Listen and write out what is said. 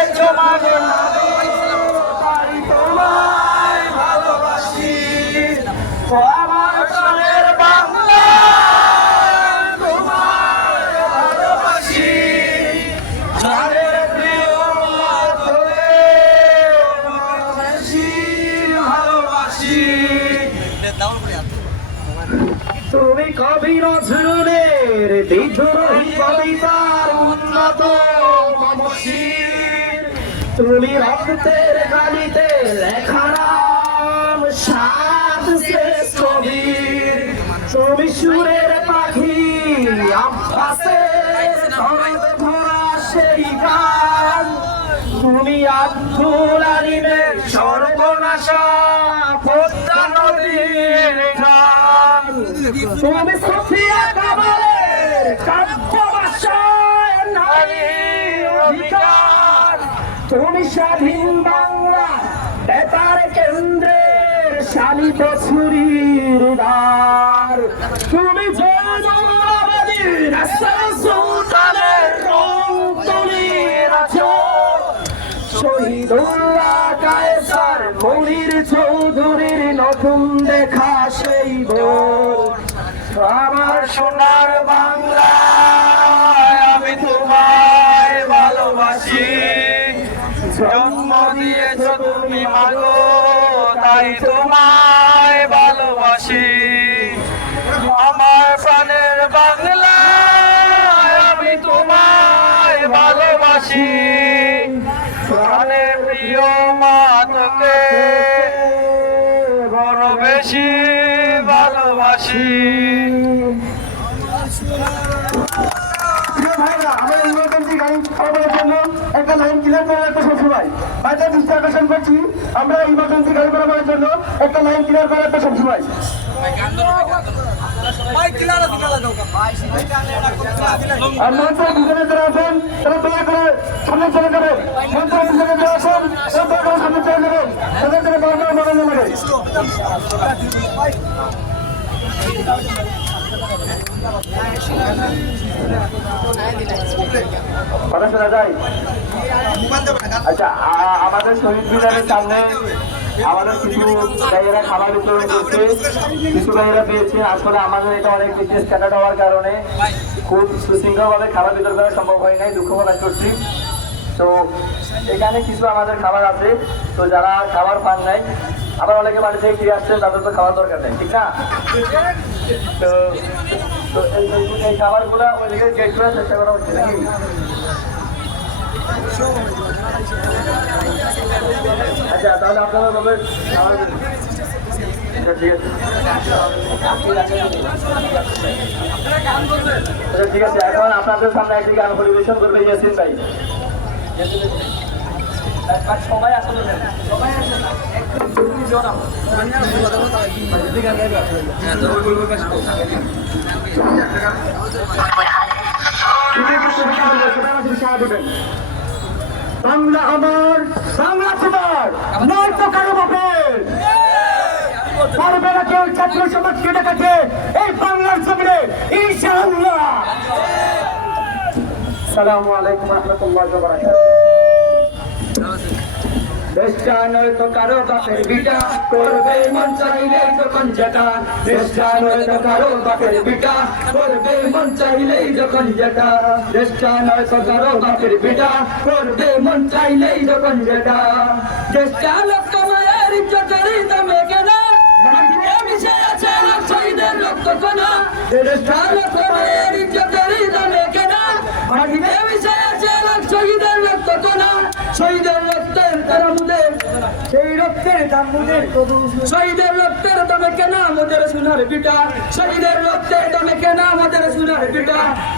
দিয়েছো মাগো তাই তোমায় ভালোবাসি। ও আমার প্রাণের বাংলা তোমায় ভালোবাসি। প্রাণের প্রিয় মা তোরে বেশি ভালোবাসি। তুমি কবি নজরুলের বিদ্রোহী কবিতার উন্নত মমশির। তুমি রক্তের গালিতে লেখা নাম সাত শ্রেষ্ঠ বীর। তুমি সুরের পাখি আব্বাসে ভরা সেই গান। তুমি আব্দুল আলিমের সর্বনাশা পদ্মা নদীর গান। তুমি সুফিয়া কামালের কাব্য ভাষায় নারী অধিকার। তুমি স্বাধীন বাংলা বেতার কেন্দ্রের শালিত ছুরির দ্বার। তুমি জয়নুল সুলতানের রং তুলির শহীদুল্লাহ কায়সার মনির চৌধুরীর নতুন দেখা সেই ভোর। আমার সোনার বাংলা আমি তোমায় ভালোবাসি। জন্ম দিয়েছ তুমি মাগো তাই তোমায় ভালোবাসি। আমার প্রাণের বাংলা আমি তোমায় ভালোবাসি। প্রাণের প্রিয় মা তোকে বড় বেশি ভালোবাসি। আমার ইমার্জেন্সি গাড়ি পাঠানোর জন্য একটা লাইন ক্লিয়ার করার একটা সবসময় বাইরে দৃষ্টি আকর্ষণ করছি। আমরা ইমার্জেন্সি গাড়ি পাঠানোর জন্য একটা লাইন ক্লিয়ার করার একটা সবসময়। আর মঞ্চের পিছনে যারা আছেন তারা দয়া করে সামনে চলে যাবেন। মঞ্চের পিছনে যারা আছেন তারা দয়া করে সামনে চলে যাবেন। তাদের থেকে বারবার বানানো লাগে। কথা শোনা যায়? আচ্ছা, আমাদের শহীদ মিনারের সামনে আমাদের কিছু ভাইয়েরা খাবার বিতরণ করছে। কিছু ভাইয়েরা পেয়েছে। আসলে আমাদের এটা অনেক বিশেষ ক্যাটার হওয়ার কারণে খুব সুশৃঙ্খলভাবে খাবার বিতরণ করা সম্ভব হয় নাই, দুঃখ প্রকাশ করছি। তো এখানে কিছু আমাদের খাবার আছে। তো যারা খাবার পান নাই, আবার অনেকে বাড়ি থেকে ফিরে আসছেন, তাদের তো খাওয়ার দরকার নেই, ঠিক না? তো এই খাবারগুলো ওই দিকে গেট করার চেষ্টা করা হচ্ছে নাকি? আচ্ছা, তাহলে আপনারা বলবেন খাবার। ঠিক আছে, ঠিক আছে। এখন আপনাদের সামনে একটি গান পরিবেশন করবে ইয়াসিন ভাই। সবাই আসলে সবাই আসে না, বাংলা আমার, বাংলা তোমার, নয় তো কারো বাপের। পারবে না কেউ ছাত্র সমাজকে দেখাতে এই বাংলার জমিনে, ইনশাআল্লাহ। আসসালামু আলাইকুম ওয়া রাহমাতুল্লাহি ওয়া বারাকাতুহু। দেশটা নয় তো কারো বাপের বিটা, করবে মন চাইলে যখন যেটা। দেশটা নয় তো কারো বাপের বিটা, করবে মন চাইলেই যখন যেটা। দেশটা নয় তো কারো বাপের বিটা, করবে মন চাইলেই যখন যেটা। দেশটা লক্ষ মায়ের ইজ্জতের দামে কেনা, মাটিতে মিশে আছে শহীদের রক্ত কণা। দেশটা লক্ষ মায়ের ইজ্জতের দামে কেনা, মাটিতে মিশে আছে শহীদের রক্ত কণা। শহীদের রক্তের তারা মুদের, সেই রক্তের দাম মুদের। শহীদের রক্তের দামে কেনা আমাদের সোনার বিটা, শহীদের রক্তের দামে কেনা আমাদের সোনার বিটা।